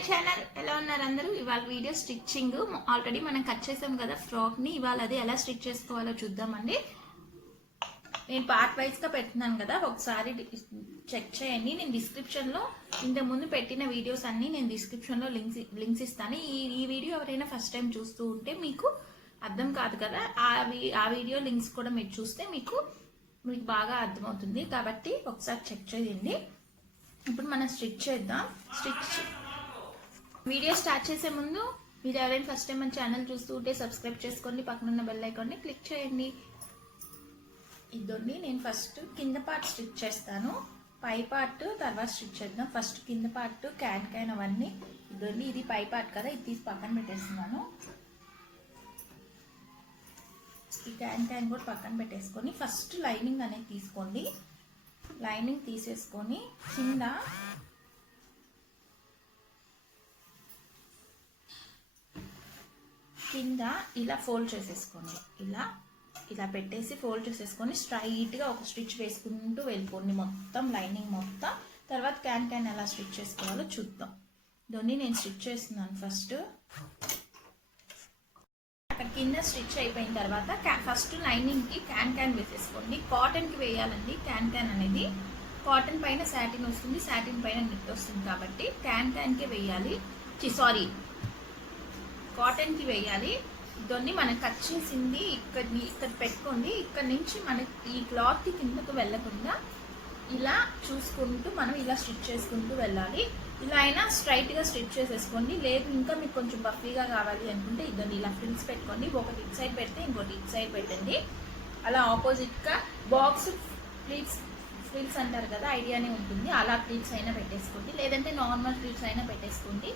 My channel. ఎలా ఉన్నారు అందరూ? ఇవాళ వీడియో స్టిచ్చింగ్ ఆల్రెడీ మనం కట్ చేసాం కదా ఫ్రాక్ ని. ఇవాళ అది ఎలా స్టిచ్ చేసుకోవాలో చూద్దామండి. నేను పార్ట్ వైజ్ గా పెడుతున్నాను కదా, ఒకసారి చెక్ చేయండి. నేను డిస్క్రిప్షన్ లో ఇంతకు ముందు పెట్టిన వీడియోస్ అన్ని నేను డిస్క్రిప్షన్ లో లింక్స్ ఇస్తాను. ఈ వీడియో ఎవరైనా ఫస్ట్ టైం చూస్తూ ఉంటే మీకు అర్థం కాదు కదా, ఆ వీడియో లింక్స్ కూడా మీరు చూస్తే మీకు బాగా అర్థమవుతుంది. కాబట్టి ఒకసారి చెక్ చేయండి. ఇప్పుడు మనం స్టిచ్ చేద్దాం. వీడియో స్టార్ట్ చేసే ముందు మీరు ఎవరైనా ఫస్ట్ టైం మన ఛానల్ చూస్తూ ఉంటే సబ్స్క్రైబ్ చేసుకోండి, పక్కనున్న బెల్ ఐకాన్ని క్లిక్ చేయండి. ఇదండి, నేను ఫస్ట్ కింద పార్ట్ స్టిచ్ చేస్తాను, పై పార్ట్ తర్వాత స్టిచ్ చేద్దాం. ఫస్ట్ కింద పార్ట్ క్యాన్ అవన్నీ. ఇదండి, ఇది పై పార్ట్ కదా, ఇది తీసి పక్కన పెట్టేస్తున్నాను. ఈ క్యాన్ కూడా పక్కన పెట్టేసుకొని ఫస్ట్ లైనింగ్ అనేది తీసుకోండి. లైనింగ్ తీసేసుకొని కింద ఇలా ఫోల్డ్ చేసేసుకోండి. ఇలా పెట్టేసి ఫోల్డ్ చేసేసుకొని స్ట్రైట్గా ఒక స్టిచ్ వేసుకుంటూ వెళ్ళిపోండి మొత్తం లైనింగ్ మొత్తం. తర్వాత క్యాన్ ఎలా స్టిచ్ చేసుకోవాలో చూద్దాం. దాన్ని నేను స్టిచ్ చేస్తున్నాను. ఫస్ట్ అక్కడ కింద స్టిచ్ అయిపోయిన తర్వాత ఫస్ట్ లైనింగ్కి క్యాన్ వేసేసుకోండి. కాటన్కి వేయాలండి. క్యాన్ అనేది కాటన్ పైన సాటిన్ వస్తుంది, సాటిన్ పైన నెట్ వస్తుంది కాబట్టి క్యాన్కే వేయాలి. కాటన్కి వేయాలి. దాన్ని మనం కట్ చేసింది ఇక్కడ పెట్టుకోండి. ఇక్కడ నుంచి మనకి ఈ క్లాత్ కిందకు వెళ్ళకుండా ఇలా చూసుకుంటూ మనం ఇలా స్టిచ్ చేసుకుంటూ వెళ్ళాలి. ఇలా అయినా స్ట్రైట్గా స్టిచ్ చేసేసుకోండి. లేదు ఇంకా మీకు కొంచెం బఫీగా కావాలి అనుకుంటే ఇద్దరిని ఇలా ఫ్రిల్స్ పెట్టుకోండి. ఒకటి ఇటు సైడ్ పెడితే ఇంకోటి ఇటు సైడ్ పెట్టండి. అలా ఆపోజిట్గా బాక్స్ ఫ్రిల్స్ అంటారు కదా, ఐడియానే ఉంటుంది. అలా ఫ్రిల్స్ అయినా పెట్టేసుకోండి, లేదంటే నార్మల్ ఫ్రిల్స్ అయినా పెట్టేసుకోండి.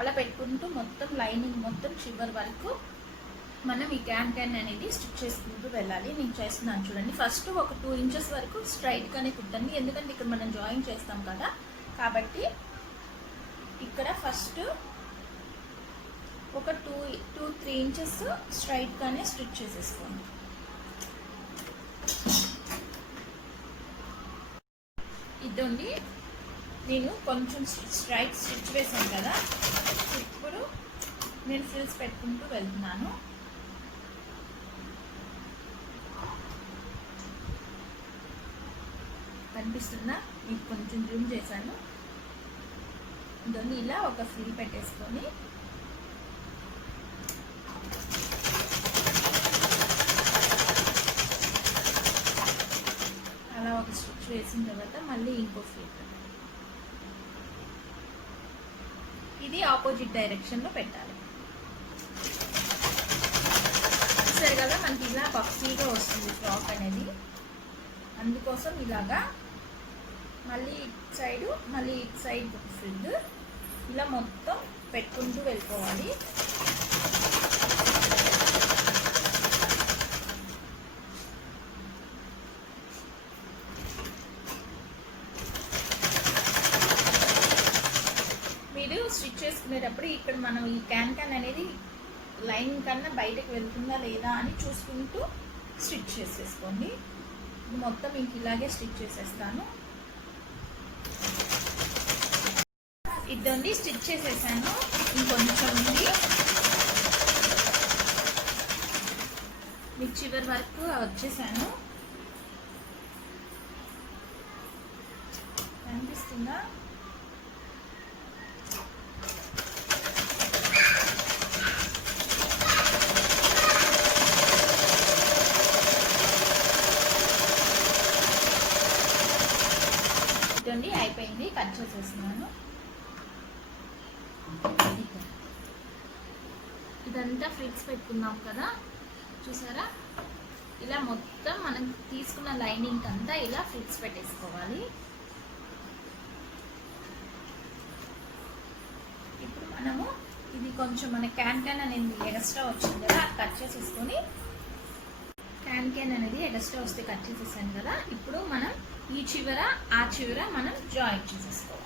అలా పెట్టుకుంటూ మొత్తం లైనింగ్ మొత్తం చివరి వరకు మనం ఈ క్యాన్ అనేది స్టిచ్ చేసుకుంటూ వెళ్ళాలి. నేను చేస్తున్నాను చూడండి. ఫస్ట్ ఒక 2 ఇంచెస్ వరకు స్ట్రైట్గానే కుట్టండి, ఎందుకంటే ఇక్కడ మనం జాయిన్ చేస్తాం కదా. కాబట్టి ఇక్కడ ఫస్ట్ ఒక 2-3 ఇంచెస్ స్ట్రైట్గానే స్టిచ్ చేసేసుకోండి. ఇదండి, నేను కొంచెం స్ట్రైట్ స్టిచ్ వేసాను కదా, ఇప్పుడు నేను ఫ్రిల్స్ పెట్టుకుంటూ వెళ్తున్నాను. కనిపిస్తుందా? మీకు కొంచెం జూమ్ చేశాను. దాన్ని ఇలా ఒక ఫ్రిల్ పెట్టేసుకొని అలా ఒక స్టిచ్ వేసిన తర్వాత మళ్ళీ ఇంకో ఫ్రిల్. ఇది ఆపోజిట్ డైరెక్షన్లో పెట్టాలి. సరే కదా, మనకి ఇలా పఫీగా వస్తుంది ఫ్రాక్ అనేది. అందుకోసం ఇలాగా మళ్ళీ ఇటు సైడ్ ఒక ఫ్రిల్ ఇలా మొత్తం పెట్టుకుంటూ వెళ్ళిపోవాలి. మీరు స్టిచ్ చేసుకునేటప్పుడు ఇక్కడ మనం ఈ క్యాన్ అనేది లైన్ కన్నా బయటకు వెళ్తుందా లేదా అని చూసుకుంటూ స్టిచ్ చేసేసుకోండి. మొత్తం ఇంక ఇలాగే స్టిచ్ చేసేస్తాను. ఇదండి, స్టిచ్ చేసేసాను. ఇంకొంచెం ఉంది, మీకు చివరి వరకు వచ్చేసాను. కనిపిస్తుందా? అయిపోయింది, కట్ చేసేస్తున్నాను. ఇదంతా ఫ్రిల్స్ పెట్టుకున్నాం కదా, చూసారా? ఇలా మొత్తం మనం తీసుకున్న లైనింగ్ అంతా ఇలా ఫ్రిల్స్ పెట్టేసుకోవాలి. ఇప్పుడు మనము ఇది కొంచెం మన క్యాన్ అనేది ఎక్స్ట్రా వచ్చింది కదా, అది కట్ చేసేసుకొని క్యాన్ అనేది ఎక్స్ట్రా వస్తే కట్ చేసేసాను కదా. ఇప్పుడు మనం ఈ చివర ఆ చివర మనం జాయిన్ చేసేసుకోవాలి.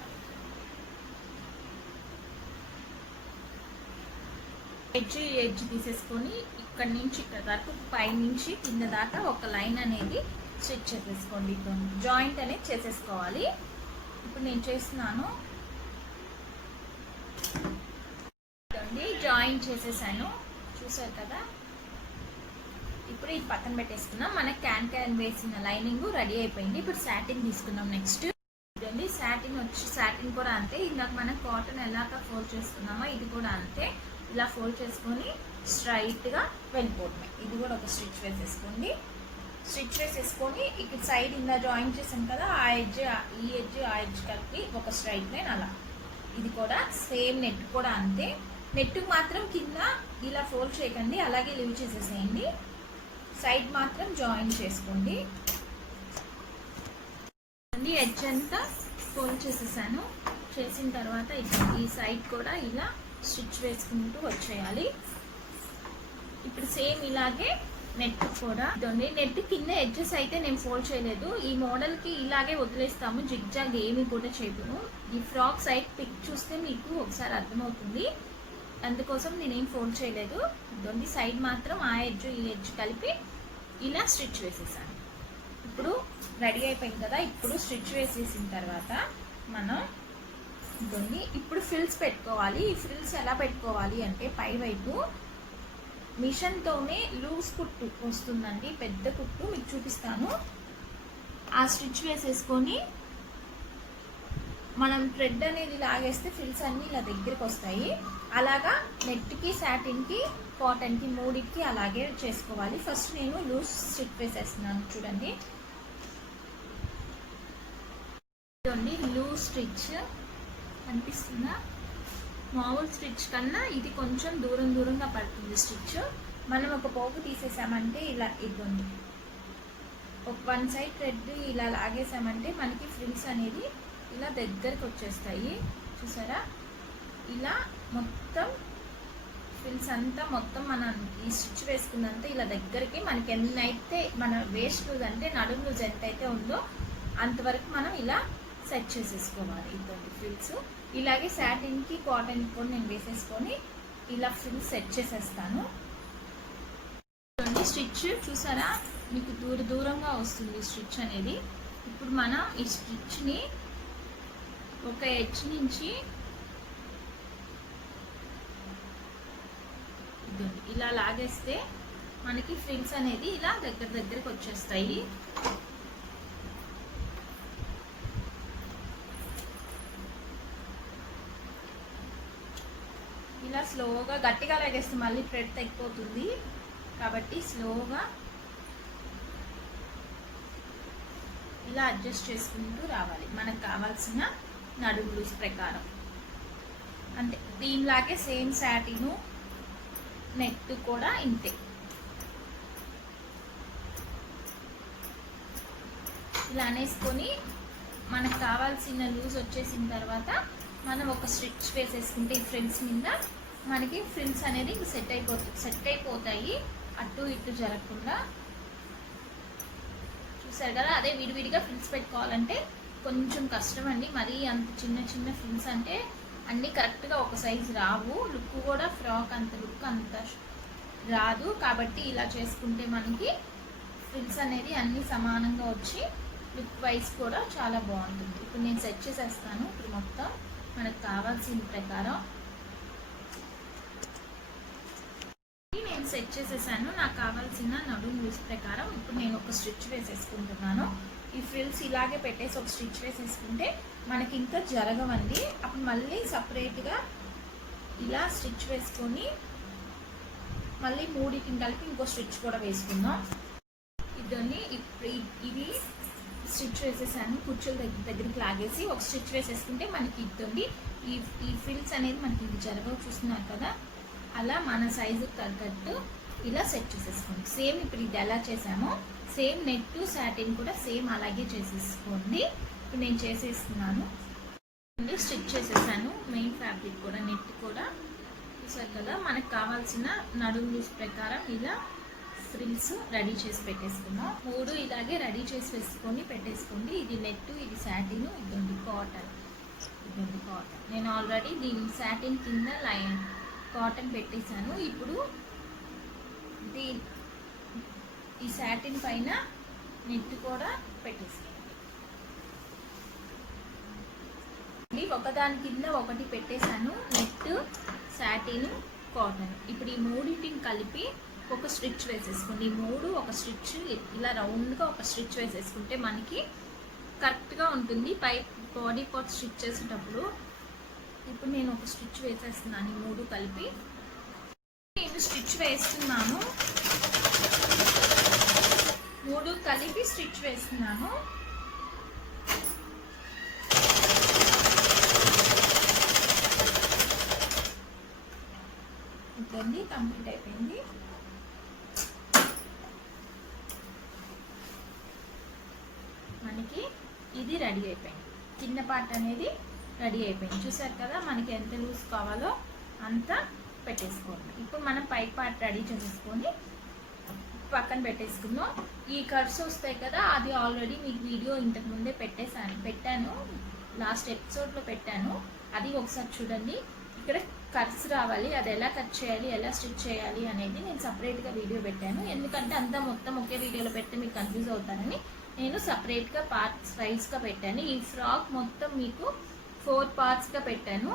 ఎడ్జ్ తీసేసుకొని ఇక్కడ నుంచి ఇక్కడ వరకు పైనుంచి కింద దాకా ఒక లైన్ అనేది స్టిచ్ చేసేసుకోండి. జాయింట్ అనేది చేసేసుకోవాలి. ఇప్పుడు నేను చేస్తున్నాను. జాయిన్ చేసేసాను, చూసారు కదా. ఇప్పుడు ఇది పక్కన పెట్టేసుకున్నాం. మనకి క్యాన్ వేసిన లైనింగ్ రెడీ అయిపోయింది. ఇప్పుడు సాటిన్ తీసుకున్నాం. నెక్స్ట్ ఇదండి సాటిన్ కూడా అంతే. ఇందాక మనం కాటన్ ఎలాగా ఫోల్డ్ చేసుకున్నామో ఇది కూడా అంతే. ఇలా ఫోల్డ్ చేసుకొని స్ట్రైట్గా వెళ్ళిపోవడమే. ఇది కూడా ఒక స్టిచ్ వేసేసుకోండి. స్టిచ్ వేసేసుకొని ఇక్కడ సైడ్ ఇలా జాయిన్ చేసాం కదా, ఆ ఎడ్జ్ ఆ ఎడ్జ్ కలిపి ఒక స్ట్రైట్ లైన్ అలా. ఇది కూడా సేమ్ నెట్ కూడా అంతే. నెట్ మాత్రం కింద ఇలా ఫోల్డ్ చేయకండి, అలాగే లీవ్ చేసేసేయండి. సైడ్ మాత్రం జాయిన్ చేసుకోండి. ఎడ్జ్ అంతా ఫోల్డ్ చేసేసాను. చేసిన తర్వాత ఈ సైడ్ కూడా ఇలా స్టిచ్ వేసుకుంటూ వచ్చేయాలి. ఇప్పుడు సేమ్ ఇలాగే నెట్ కూడా నెట్ కింద ఎడ్జెస్ అయితే నేను ఫోల్డ్ చేయలేదు. ఈ మోడల్కి ఇలాగే వదిలేస్తాము, జిగ్జాగ్ ఏమి కూడా చేయము. ఈ ఫ్రాక్ సైడ్ పిక్ చూస్తే మీకు ఒకసారి అర్థమవుతుంది, అందుకోసం నేనేం ఫోల్డ్ చేయలేదు. ఇదండి సైడ్ మాత్రం ఆ ఎడ్జ్ ఈ ఎడ్జ్ కలిపి ఇలా స్టిచ్ వేసేసాను. ఇప్పుడు రెడీ అయిపోయింది కదా. ఇప్పుడు స్టిచ్ వేసేసిన తర్వాత మనం ఇదండి ఇప్పుడు ఫ్రిల్స్ పెట్టుకోవాలి. ఈ ఫ్రిల్స్ ఎలా పెట్టుకోవాలి అంటే పై వైపు మిషన్తోనే లూజ్ కుట్టు వస్తుందండి, పెద్ద కుట్టు మీకు చూపిస్తాను. ఆ స్టిచ్ వేసేసుకొని మనం థ్రెడ్ అనేది లాగేస్తే ఫ్రిల్స్ అన్నీ ఇలా దగ్గరికి వస్తాయి. అలాగా నెట్కి, సాటిన్కి, కాటన్కి మూడింటికి అలాగే చేసుకోవాలి. ఫస్ట్ నేను లూజ్ స్టిచ్ వేసేస్తున్నాను, చూడండి. ఇదండి లూజ్ స్టిచ్ కనిపిస్తుందా? మామూలు స్టిచ్ కన్నా ఇది కొంచెం దూరంగా పడుతుంది స్టిచ్. మనం ఒక పోగు తీసేసామంటే ఇలా ఇదండి ఒక వన్ సైడ్ థ్రెడ్ ఇలా లాగేసామంటే మనకి ఫ్రిల్స్ అనేది ఇలా దగ్గరికి వచ్చేస్తాయి, చూసారా. ఇలా మొత్తం ఫ్రిల్స్ అంతా మొత్తం మనం ఈ స్టిచ్ వేసుకున్నంత ఇలా దగ్గరికి మనకి ఎన్నైతే మన వేస్ట్ లూజ్ అంటే నడుము లూజ్ ఎంత అయితే ఉందో అంతవరకు మనం ఇలా సెట్ చేసేసుకోవాలి. ఇదండి ఫ్రిల్స్. ఇలాగే సాటిన్కి, కాటన్కి కూడా నేను వేసేసుకొని ఇలా ఫ్రిల్స్ సెట్ చేసేస్తాను. స్టిచ్ చూసారా, మీకు దూరంగా వస్తుంది స్టిచ్ అనేది. ఇప్పుడు మనం ఈ స్టిచ్ని ఒక ఎడ్జ్ నుంచి ఇలా లాగేస్తే మనకి ఫ్రిల్స్ అనేది ఇలా దగ్గరికి వచ్చేస్తాయి. ఇలా స్లోగా, గట్టిగా లాగేస్తే మళ్ళీ థ్రెడ్ తగ్గిపోతుంది కాబట్టి స్లోగా ఇలా అడ్జస్ట్ చేసుకుంటూ రావాలి మనకు కావాల్సిన నడుము లూజ్ ప్రకారం. అంతే, దీనిలాగే సేమ్ సాటిను నెట్ కూడా ఇంతే. ఇలా అనేసుకొని మనకు కావాల్సిన లూజ్ వచ్చేసిన తర్వాత మనం ఒక స్టిచ్ వేసేసుకుంటే ఈ ఫ్రిల్స్ మీద మనకి ఫ్రిల్స్ అనేది సెట్ అయిపోతాయి అటు ఇటు జరగకుండా. చూసారు కదా. అదే విడివిడిగా ఫ్రిల్స్ పెట్టుకోవాలంటే కొంచెం కష్టం అండి. మరీ అంత చిన్న ఫ్రిల్స్ అంటే అన్నీ కరెక్ట్గా ఒక సైజు రావు. లుక్ కూడా ఫ్రాక్ అంత లుక్ అంత రాదు. కాబట్టి ఇలా చేసుకుంటే మనకి ఫ్రిల్స్ అనేది అన్నీ సమానంగా వచ్చి లుక్ వైజ్ కూడా చాలా బాగుంటుంది. ఇప్పుడు నేను సెట్ చేసేస్తాను. ఇప్పుడు మొత్తం మనకు కావాల్సిన ప్రకారం నేను సెట్ చేసేసాను. నాకు కావాల్సిన నడుము లూజ్ ప్రకారం ఇప్పుడు నేను ఒక స్టిచ్ వేసేసుకుంటున్నాను. ఈ ఫ్రిల్స్ ఇలాగే పెట్టేసి ఒక స్టిచ్ వేసేసుకుంటే మనకి ఇంకా జరగవండి. అప్పుడు మళ్ళీ సపరేట్గా ఇలా స్టిచ్ వేసుకొని మళ్ళీ మూడింటిని కలిపి ఇంకో స్టిచ్ కూడా వేసుకుందాం. ఇదని ఇది స్టిచ్ వేసేసాను. కుర్చీల దగ్గరికి లాగేసి ఒక స్టిచ్ వేసేసుకుంటే మనకి ఇద్దండి ఈ ఫ్రిల్స్ అనేది మనకి ఇది జరగవు, చూస్తున్నారు కదా. అలా మన సైజు తగ్గట్టు ఇలా సెట్ చేసేసుకోండి. సేమ్ ఇప్పుడు ఇది ఎలా చేసామో సేమ్ నెట్ సాటిన్ కూడా సేమ్ అలాగే చేసేసుకోండి. ఇప్పుడు నేను చేసేస్తున్నాను. స్టిచ్ చేసేసాను. మెయిన్ ఫ్యాబ్రిక్ కూడా నెట్ కూడా చూసారు కదా. మనకు కావాల్సిన నడుము లూజ్ ప్రకారం ఇలా ఫ్రిల్స్ రెడీ చేసి పెట్టేసుకుందాం. మూడు ఇలాగే రెడీ చేసి వేసుకొని పెట్టేసుకోండి. ఇది నెట్, ఇది సాటిన్, ఇదండి కాటన్. నేను ఆల్రెడీ దీని సాటిన్ కింద కాటన్ పెట్టేశాను. ఇప్పుడు ఈ సాటిన్ పైన నెట్ కూడా పెట్టేసాను. ఒకదాని కింద ఒకటి పెట్టేశాను. Net, satin, cotton. ఇప్పుడు ఈ మూడింటిని కలిపి ఒక స్టిచ్ వేసేసుకోండి. ఈ మూడు ఒక స్టిచ్ ఇలా రౌండ్గా ఒక స్టిచ్ వేసేసుకుంటే మనకి కరెక్ట్గా ఉంటుంది పై బాడీ పార్ట్ స్టిచ్ చేసేటప్పుడు. ఇప్పుడు నేను ఒక స్టిచ్ వేసేస్తున్నాను. ఈ మూడు కలిపి నేను స్టిచ్ వేస్తున్నాను. మూడు కలిపి స్టిచ్ వేస్తున్నాను. ఇదండి కంప్లీట్ అయిపోయింది. మనకి ఇది రెడీ అయిపోయింది. కింద పార్ట్ అనేది రెడీ అయిపోయింది. చూసారు కదా, మనకి ఎంత లూజ్ కావాలో అంత పెట్టేసుకోండి. ఇప్పుడు మనం పై పార్ట్ రెడీ చేసేసుకొని పక్కన పెట్టేసుకుందాం. ఈ కర్వ్స్ వస్తాయి కదా, అది ఆల్రెడీ మీకు వీడియో ఇంతకు ముందే పెట్టాను లాస్ట్ ఎపిసోడ్లో పెట్టాను. అది ఒకసారి చూడండి. ఇక్కడ కట్స్ రావాలి, అది ఎలా కట్ చేయాలి, ఎలా స్టిచ్ చేయాలి అనేది నేను సపరేట్గా వీడియో పెట్టాను. ఎందుకంటే అంతా మొత్తం ఒకే వీడియోలో పెడితే మీకు కన్ఫ్యూజ్ అవుతానని నేను సపరేట్గా పార్ట్స్ వైజ్గా పెట్టాను. ఈ ఫ్రాక్ మొత్తం మీకు 4 పార్ట్స్గా పెట్టాను.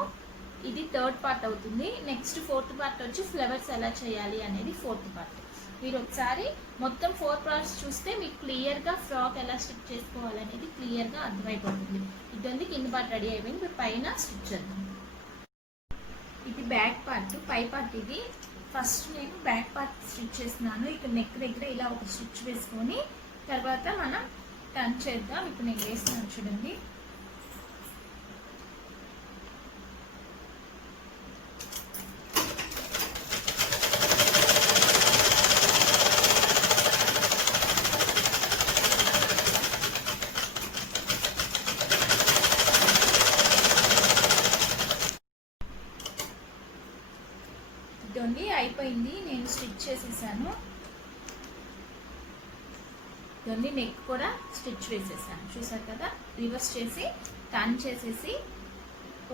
ఇది 3rd పార్ట్ అవుతుంది. నెక్స్ట్ 4th పార్ట్ వచ్చి ఫ్లవర్స్ ఎలా చేయాలి అనేది 4th పార్ట్. మీరు ఒకసారి మొత్తం 4 పార్ట్స్ చూస్తే మీకు క్లియర్గా ఫ్రాక్ ఎలా స్టిచ్ చేసుకోవాలనేది క్లియర్గా అర్థమైపోతుంది. ఇదంతా కింద పార్ట్ రెడీ అయిపోయింది. ఇప్పుడు పైన స్టిచ్ చేద్దాం. ఇది బ్యాక్ పార్ట్, పై పార్ట్ ఇది. ఫస్ట్ నేను బ్యాక్ పార్ట్ స్టిచ్ చేస్తున్నాను. ఇక్కడ నెక్ దగ్గర ఇలా ఒక స్టిచ్ వేసుకొని తర్వాత మనం టర్న్ చేద్దాం. ఇప్పుడు నేను వేస్తున్నాను చూడండి. ఇదండి అయిపోయింది. నేను స్టిచ్ చేసేసాను. ఇదండి నెక్ కూడా స్టిచ్ వేసేసాను. చూసారు కదా, రివర్స్ చేసి టర్న్ చేసేసి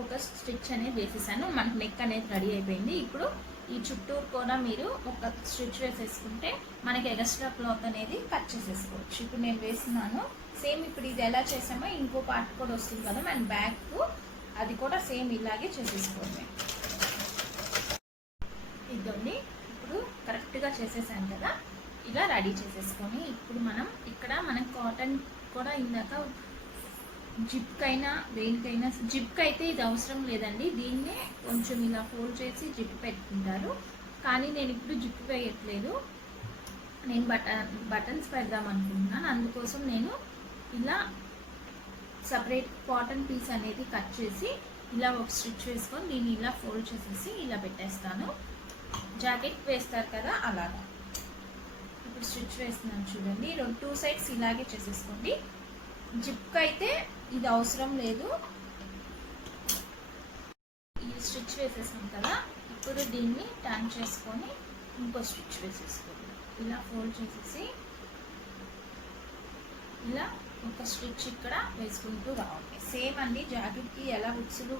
ఒక స్టిచ్ అనేది వేసేసాను. మనకు నెక్ అనేది రెడీ అయిపోయింది. ఇప్పుడు ఈ చుట్టూ కూడా మీరు ఒక స్టిచ్ వేసేసుకుంటే మనకి ఎక్స్ట్రా క్లాత్ అనేది కట్ చేసేసుకోవచ్చు. ఇప్పుడు నేను వేస్తున్నాను. సేమ్ ఇప్పుడు ఇది ఎలా చేసామో ఇంకో పార్ట్ కూడా వస్తుంది కదా మన బ్యాక్, అది కూడా సేమ్ ఇలాగే చేసేసుకోండి. ఇదండి ఇప్పుడు కరెక్ట్గా చేసేసాను కదా, ఇలా రెడీ చేసేసుకొని ఇప్పుడు మనం ఇక్కడ కాటన్ కూడా ఇందాక జిప్కైనా దేనికైనా, జిప్కి అయితే ఇది అవసరం లేదండి. దీన్నే కొంచెం ఇలా ఫోల్డ్ చేసి జిప్ పెట్టుకుంటారు. కానీ నేను ఇప్పుడు జిప్ వేయట్లేదు, నేను బటన్స్ పెడదాం అనుకుంటున్నాను. అందుకోసం నేను ఇలా సపరేట్ కాటన్ పీస్ అనేది కట్ చేసి ఇలా ఒక స్టిచ్ వేసుకొని దీన్ని ఇలా ఫోల్డ్ చేసేసి ఇలా పెట్టేస్తాను. జాకెట్ వేస్తారు కదా అలాగా. ఇప్పుడు స్టిచ్ వేస్తున్నాను చూడండి. 2 సైడ్స్ ఇలాగే చేసేసుకోండి. జిప్కి అయితే ఇది అవసరం లేదు. ఈ స్టిచ్ వేసేసాం కదా, ఇప్పుడు దీన్ని టర్న్ చేసుకొని ఇంకో స్టిచ్ వేసేసుకోండి. ఇలా ఫోల్డ్ చేసేసి ఇలా ఒక స్టిచ్ ఇక్కడ వేసుకుంటూ రావాలి. సేమ్ అండి, జాకెట్కి ఎలా ఉక్సులు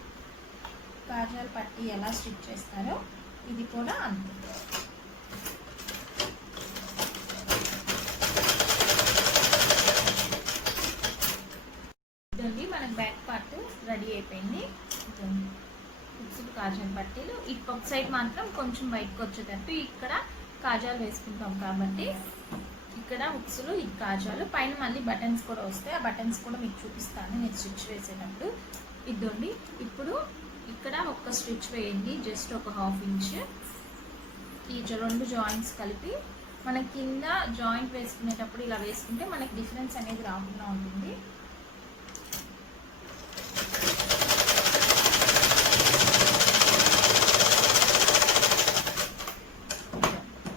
కాజాలు పట్టి ఎలా స్టిచ్ చేస్తారో ఇది కూడా అంతే. ఇదండి మనకు బ్యాక్ పార్ట్ రెడీ అయిపోయింది. ఉక్సులు కాజాలు పట్టీలు ఒక సైడ్ మాత్రం కొంచెం బయటకు వచ్చేటట్టు ఇక్కడ కాజాలు వేసుకుంటాం కాబట్టి ఇక్కడ ఉక్సులు, ఇది కాజాలు. పైన మళ్ళీ బటన్స్ కూడా వస్తాయి. ఆ బటన్స్ కూడా మీకు చూపిస్తాను నేను స్టిచ్ వేసేటప్పుడు. ఇదండి ఇప్పుడు ఇక్కడ ఒక స్టిచ్ వేయండి, జస్ట్ ఒక 1/2 ఇంచ్. ఈ 2 జాయింట్స్ కలిపి మన కింద జాయింట్ వేసుకునేటప్పుడు ఇలా వేసుకుంటే మనకి డిఫరెన్స్ అనేది రాకుండా ఉంటుంది.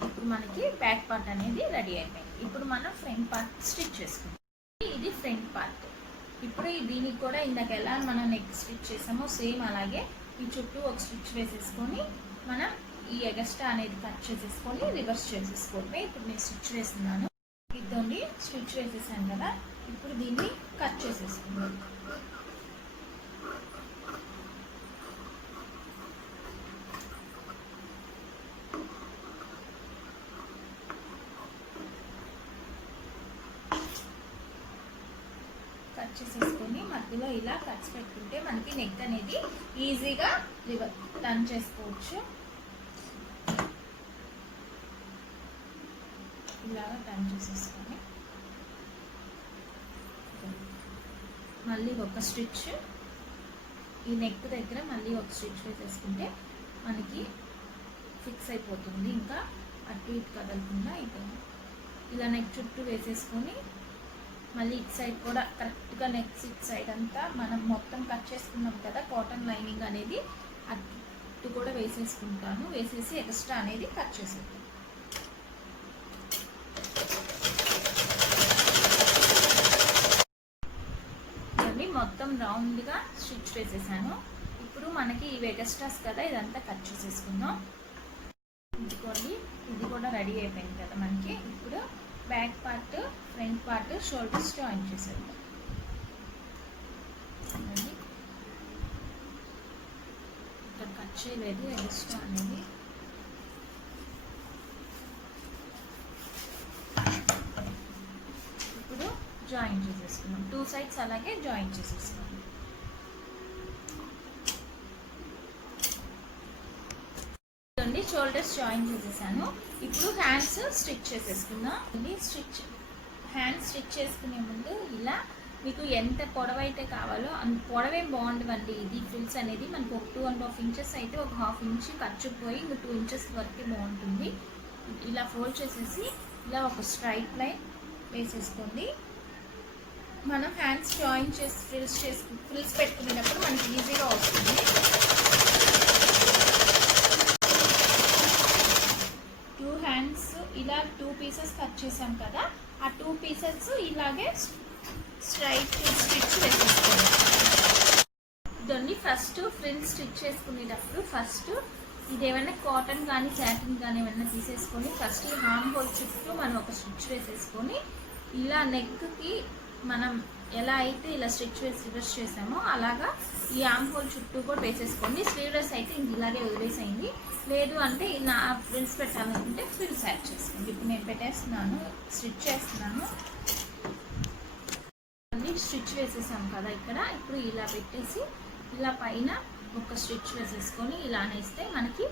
ఇప్పుడు మనకి బ్యాక్ పార్ట్ అనేది రెడీ అయిపోయింది. ఇప్పుడు మనం ఫ్రంట్ పార్ట్ స్టిచ్ చేసుకుంటాం. ఇది ఫ్రంట్ పార్ట్. ఇప్పుడు దీనికి కూడా ఇందాక ఎలా మనం నెక్ స్టిచ్ చేసామో సేమ్ అలాగే ఈ చుట్టూ ఒక స్టిచ్ వేసేసుకొని మనం ఈ ఎగస్ట్రా అనేది కట్ చేసేసుకొని రివర్స్ చేసేసుకోవడమే. ఇప్పుడు నేను స్టిచ్ వేస్తున్నాను. ఇదండి స్టిచ్ వేసేసాను కదా, ఇప్పుడు దీన్ని కట్ చేసేసుకున్నాను. కట్ చేసేసుకొని మధ్యలో ఇలా కట్స్ పెట్టుకుంటే మనకి నెక్ అనేది ఈజీగా టర్న్ చేసుకోవచ్చు. టర్న్ చేసేసుకొని మళ్ళీ ఒక స్టిచ్ ఈ నెక్ దగ్గర మళ్ళీ ఒక స్టిచ్ వేసేసుకుంటే మనకి ఫిక్స్ అయిపోతుంది. ఇంకా అటు ఇటు కదలకుండా ఇలా నెక్ చుట్టూ వేసేసుకొని మళ్ళీ ఇటు సైడ్ కూడా కరెక్ట్గా నెక్ ఇటు సైడ్ అంతా మనం మొత్తం కట్ చేసుకున్నాం కదా కాటన్ లైనింగ్ అనేది అటు కూడా వేసేసుకుంటాను. వేసేసి ఎక్స్ట్రా అనేది కట్ చేసేద్దాం. మొత్తం రౌండ్గా స్టిచ్ వేసేసాను. ఇప్పుడు మనకి ఇవి ఎక్స్ట్రాస్ కదా ఇదంతా కట్ చేసేసుకుందాం. ఇదిగోండి ఇది కూడా రెడీ అయిపోయింది కదా మనకి. ఇప్పుడు back part front part shoulders join చేసేద్దాం. ఇక్కడ కట్ చేయలేదు ఎక్స్ట్రా అనేది. ఇప్పుడు జాయిన్ చేసేసుకున్నాం. 2 సైడ్స్ అలాగే జాయిన్ చేసేసుకున్నాం. షోల్డర్స్ జాయిన్ చేసేసాను. ఇప్పుడు హ్యాండ్స్ స్టిచ్ చేసేసుకుందాం. హ్యాండ్స్ స్టిచ్ చేసుకునే ముందు ఇలా మీకు ఎంత పొడవైతే కావాలో అంత పొడవేం బాగుంటుందండి. ఇది ఫ్రిల్స్ అనేది మనకు ఒక 2.5 ఇంచెస్ అయితే ఒక 1/2 ఇంచ్ ఖర్చుపోయి ఇంక 2 ఇంచెస్ వరకే బాగుంటుంది. ఇలా ఫోల్డ్ చేసేసి ఇలా ఒక స్ట్రైట్ లైన్ వేసేసుకోండి. మనం హ్యాండ్స్ జాయిన్ చేసి ఫ్రిల్స్ పెట్టుకునేటప్పుడు మనకి ఈజీగా వస్తుంది. 2 హ్యాండ్స్ ఇలా 2 పీసెస్ కట్ చేసాం కదా, ఆ 2 పీసెస్ ఇలాగే స్ట్రైట్ స్టిచ్ వేసేసుకోండి. ఇదండి ఫస్ట్ ఫ్రిల్స్ స్టిచ్ చేసుకునేటప్పుడు ఫస్ట్ ఇదేమైనా కాటన్ కానీ సాటిన్ కానీ ఏమైనా తీసేసుకొని ఫస్ట్ ఈ హార్మ్ హోల్ చుట్టూ మనం ఒక స్టిచ్ వేసేసుకొని ఇలా నెక్కి మనం ఎలా అయితే ఇలా స్టిచ్ వేసి రివర్స్ చేసామో అలాగా ఈ ఆర్మ్ హోల్ చుట్టూ కూడా వేసేసుకోండి. స్లీవ్లెస్ అయితే ఇంక ఇలాగే వదిలేసేయండి. లేదు అంటే నా ఫ్రిల్స్ పెట్టాలనుకుంటే ఫ్రిల్స్ యాడ్ చేసుకోండి. ఇప్పుడు నేను పెట్టేస్తున్నాను, స్టిచ్ చేస్తున్నాను. స్టిచ్ వేసేసాం కదా ఇక్కడ. ఇప్పుడు ఇలా పెట్టేసి ఇలా పైన ఒక స్టిచ్ వేసేసుకొని ఇలా అనేస్తే మనకి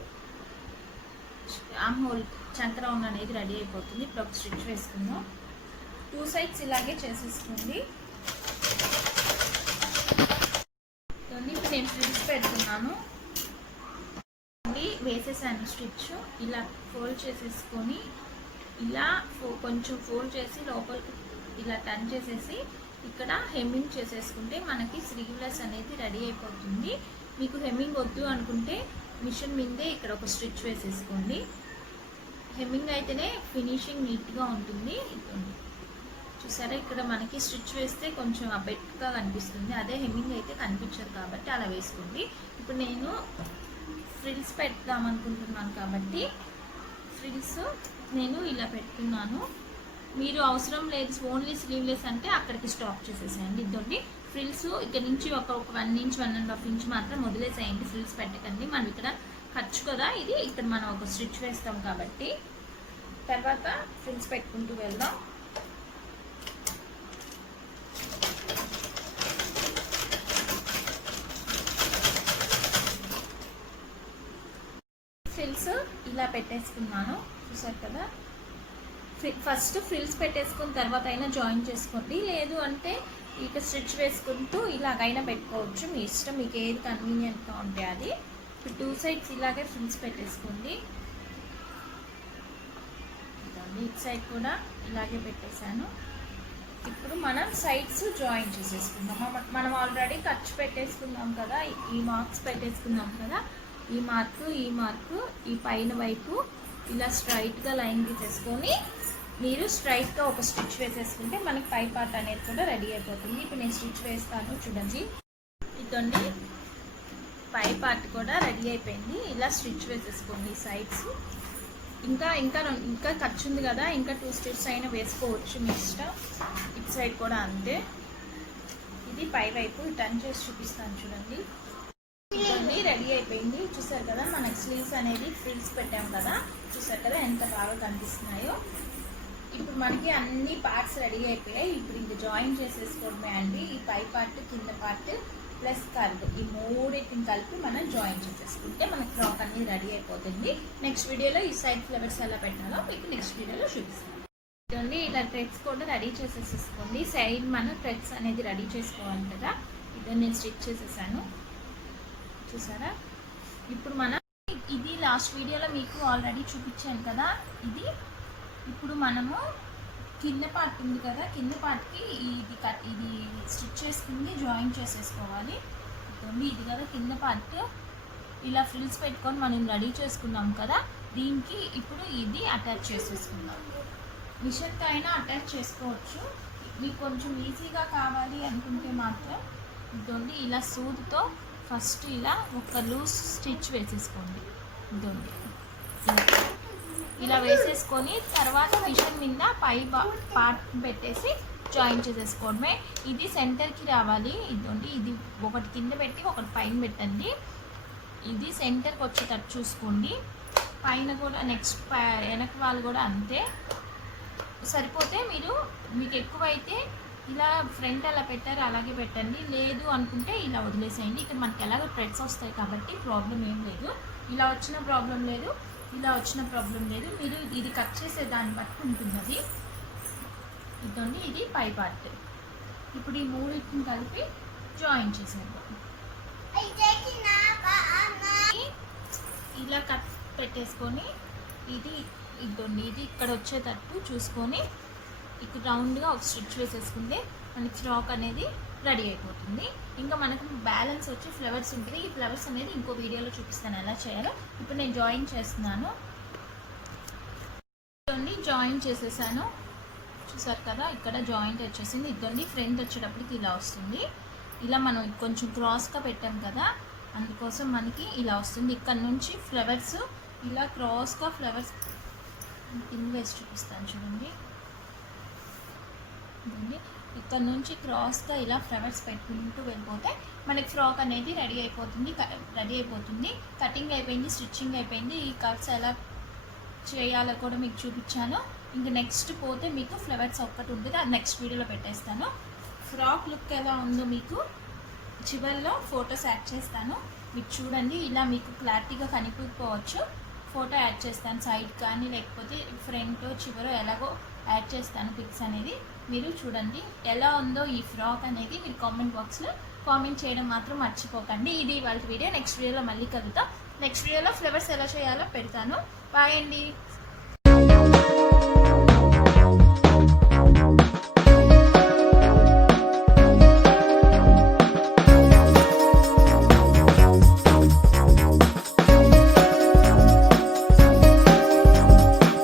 ఆర్మ్ హోల్ చంకరౌండ్ అనేది రెడీ అయిపోతుంది. ఇప్పుడు ఒక స్టిచ్ వేసుకుందాం. 2 సైడ్స్ ఇలాగే చేసేసుకోండి. ఇప్పుడు నేను ఫ్రిల్స్ పెడుతున్నాను. వేసేసాను స్టిచ్. ఇలా ఫోల్డ్ చేసేసుకొని ఇలా కొంచెం ఫోల్డ్ చేసి లోపలికి ఇలా టర్న్ చేసేసి ఇక్కడ హెమ్మింగ్ చేసేసుకుంటే మనకి స్లీవ్లెస్ అనేది రెడీ అయిపోతుంది. మీకు హెమ్మింగ్ వద్దు అనుకుంటే మిషన్ మీదే ఇక్కడ ఒక స్టిచ్ వేసేసుకోండి. హెమ్మింగ్ అయితేనే ఫినిషింగ్ నీట్గా ఉంటుంది. చూసారా ఇక్కడ మనకి స్టిచ్ వేస్తే కొంచెం బెట్గా కనిపిస్తుంది, అదే హెమ్మింగ్ అయితే కనిపించదు కాబట్టి అలా వేసుకోండి. ఇప్పుడు నేను ఫ్రిల్స్ పెడదాం అనుకుంటున్నాను కాబట్టి ఫ్రిల్స్ నేను ఇలా పెడుతున్నాను. మీరు అవసరం లేదు ఓన్లీ స్లీవ్లెస్ అంటే అక్కడికి స్టాప్ చేసేసేయండి. ఇదండి ఫ్రిల్స్ ఇక్కడ నుంచి ఒక 1 ఇంచ్ 1.5 ఇంచ్ మాత్రం వదిలేసేయండి. ఫ్రిల్స్ పెట్టకండి. మనం ఇక్కడ ఖర్చు కదా ఇది, ఇక్కడ మనం ఒక స్టిచ్ వేస్తాం కాబట్టి తర్వాత ఫ్రిల్స్ పెట్టుకుంటూ వెళ్దాం. ఫ్రిల్స్ ఇలా పెట్టేసుకున్నాను చూసారు కదా. ఫస్ట్ ఫ్రిల్స్ పెట్టేసుకున్న తర్వాత అయినా జాయిన్ చేసుకోండి, లేదు అంటే ఇక స్టిచ్ వేసుకుంటూ ఇలాగైనా పెట్టుకోవచ్చు, మీ ఇష్టం, మీకు ఏది కన్వీనియంట్గా ఉంటే అది. ఇప్పుడు 2 సైడ్స్ ఇలాగే ఫ్రిల్స్ పెట్టేసుకోండి. ఇటు సైడ్ కూడా ఇలాగే పెట్టేశాను. ఇప్పుడు మనం సైడ్స్ జాయిన్ చేసేసుకుందాం. మనం ఆల్రెడీ ఖర్చు పెట్టేసుకున్నాం కదా, ఈ మార్క్స్ పెట్టేసుకున్నాం కదా, ఈ మార్కు ఈ పైన వైపు ఇలా స్ట్రైట్గా లైన్ తీసేసుకొని మీరు స్ట్రైట్గా ఒక స్టిచ్ వేసేసుకుంటే మనకి పై పార్ట్ అనేది కూడా రెడీ అయిపోతుంది. ఇప్పుడు నేను స్టిచ్ వేస్తాను చూడండి. ఇదండి పై పార్ట్ కూడా రెడీ అయిపోయింది. ఇలా స్టిచ్ వేసేసుకోండి సైడ్స్. ఇంకా ఖర్చు ఉంది కదా, ఇంకా 2 స్టిచ్ అయినా వేసుకోవచ్చు మీ ఇష్టం. ఇటు సైడ్ కూడా అంతే. ఇది పై వైపు టర్న్ చేసి చూపిస్తాను చూడండి. ఇదండి రెడీ అయిపోయింది. చూసారు కదా మనకి స్లీవ్స్ అనేది ఫ్రిల్స్ పెట్టాం కదా, చూసారు కదా ఎంత బాగా కనిపిస్తున్నాయో. ఇప్పుడు మనకి అన్ని పార్ట్స్ రెడీ అయిపోయాయి. ఇప్పుడు ఇంక జాయిన్ చేసేసుకోవడమే అండి. ఈ పై పార్ట్ కింద పార్ట్ ప్లస్ కర్వ్ ఈ 3 కలిపి మనం జాయిన్ చేసేసుకుంటే మనకి ఫ్రాక్ అనేది రెడీ అయిపోతుంది. నెక్స్ట్ వీడియోలో ఈ సైడ్ ఫ్లవర్స్ ఎలా పెట్టాలో మీకు నెక్స్ట్ వీడియోలో చూపిస్తాను. చూడండి ఇలా థ్రెడ్స్ కూడా రెడీ చేసేసుకోండి. సైడ్ మనం థ్రెడ్స్ అనేది రెడీ చేసుకోవాలి కదా. ఇదో నేను స్టిచ్ చేసేసాను చూసారా. ఇప్పుడు మనం ఇది లాస్ట్ వీడియోలో మీకు ఆల్రెడీ చూపించాను కదా. ఇది ఇప్పుడు మనము కింద పార్ట్ ఉంది కదా, కింద పార్ట్కి ఇది స్టిచ్ చేసుకుని జాయిన్ చేసేసుకోవాలి. ఇది కదా కింద పార్ట్. ఇలా ఫ్రిల్స్ పెట్టుకొని మనం రెడీ చేసుకున్నాం కదా, దీనికి ఇప్పుడు ఇది అటాచ్ చేసేసుకుందాం. మిషన్కి అయినా అటాచ్ చేసుకోవచ్చు. మీకు కొంచెం ఈజీగా కావాలి అనుకుంటే మాత్రం ఇదండి ఇలా సూదితో ఫస్ట్ ఇలా ఒక లూజ్ స్టిచ్ వేసేసుకోండి. ఇదండి ఇలా వేసేసుకొని తర్వాత మిషన్ మీద పై పార్ట్ పెట్టేసి జాయిన్ చేసేసుకోవడమే. ఇది సెంటర్కి రావాలి. ఇదండి ఇది ఒకటి కింద పెట్టి ఒకటి పైన పెట్టండి. ఇది సెంటర్కి వచ్చేటట్టు చూసుకోండి. పైన కూడా నెక్స్ట్ వెనక వాళ్ళు కూడా అంతే సరిపోతే. మీకు ఎక్కువైతే ఇలా ఫ్రంట్ అలా పెట్టారు అలాగే పెట్టండి, లేదు అనుకుంటే ఇలా వదిలేసేయండి. ఇక్కడ మనకి ఎలాగో థ్రెడ్స్ వస్తాయి కాబట్టి ప్రాబ్లం ఏం లేదు. ఇలా వచ్చిన ప్రాబ్లం లేదు, ఇలా వచ్చిన ప్రాబ్లం లేదు. మీరు ఇది కట్ చేసే దాన్ని బట్టి ఉంటున్నది. ఇదండి ఇది పై పార్ట్. ఇప్పుడు ఈ మూడింటిని కలిపి జాయిన్ చేసేద్దాం. ఇలా కట్ పెట్టేసుకొని ఇదండి ఇది ఇక్కడ వచ్చేటట్టు చూసుకొని ఇక్కడ రౌండ్గా ఒక స్టిచ్ వేసేసుకుంటే మనకి ఫ్రాక్ అనేది రెడీ అయిపోతుంది. ఇంకా మనకు బ్యాలెన్స్ వచ్చి ఫ్లవర్స్ ఉంటుంది. ఈ ఫ్లవర్స్ అనేది ఇంకో వీడియోలో చూపిస్తాను ఎలా చేయాలో. ఇప్పుడు నేను జాయిన్ చేస్తున్నాను. ఇదండి జాయిన్ చేసేసాను చూసారు కదా. ఇక్కడ జాయింట్ వచ్చేసింది. ఇదండి ఫ్రంట్ వచ్చేటప్పటికి ఇలా వస్తుంది. ఇలా మనం కొంచెం క్రాస్గా పెట్టాం కదా, అందుకోసం మనకి ఇలా వస్తుంది. ఇక్కడ నుంచి ఫ్లవర్స్ ఇలా క్రాస్గా ఫ్లవర్స్ కింద వేసి చూపిస్తాను చూడండి. ఇక్కడ నుంచి క్రాస్గా ఇలా ఫ్లవర్స్ పెట్టుకుంటూ వెళ్ళిపోతే మనకి ఫ్రాక్ అనేది రెడీ అయిపోతుంది. కటింగ్ అయిపోయింది, స్టిచ్చింగ్ అయిపోయింది. ఈ కట్స్ ఎలా చేయాలో కూడా మీకు చూపించాను. ఇంకా నెక్స్ట్ పోతే మీకు ఫ్లవర్స్ ఒక్కటి ఉంటుంది, అది నెక్స్ట్ వీడియోలో పెట్టేస్తాను. ఫ్రాక్ లుక్ ఎలా ఉందో మీకు చివరిలో ఫొటోస్ యాడ్ చేస్తాను, మీకు చూడండి. ఇలా మీకు క్లారిటీగా కనిపించకపోవచ్చు, ఫోటో యాడ్ చేస్తాను సైడ్ కానీ లేకపోతే ఫ్రంట్ చివరో ఎలాగో యాడ్ చేస్తాను పిక్స్ అనేది. మీరు చూడండి ఎలా ఉందో ఈ ఫ్రాక్ అనేది. మీరు కామెంట్ బాక్స్లో కామెంట్ చేయడం మాత్రం మర్చిపోకండి. ఇది ఇవాళ వీడియో. నెక్స్ట్ వీడియోలో మళ్ళీ కలుద్దాం. నెక్స్ట్ వీడియోలో ఫ్లవర్స్ ఎలా చేయాలో పెడతాను. బాయ్ అండి.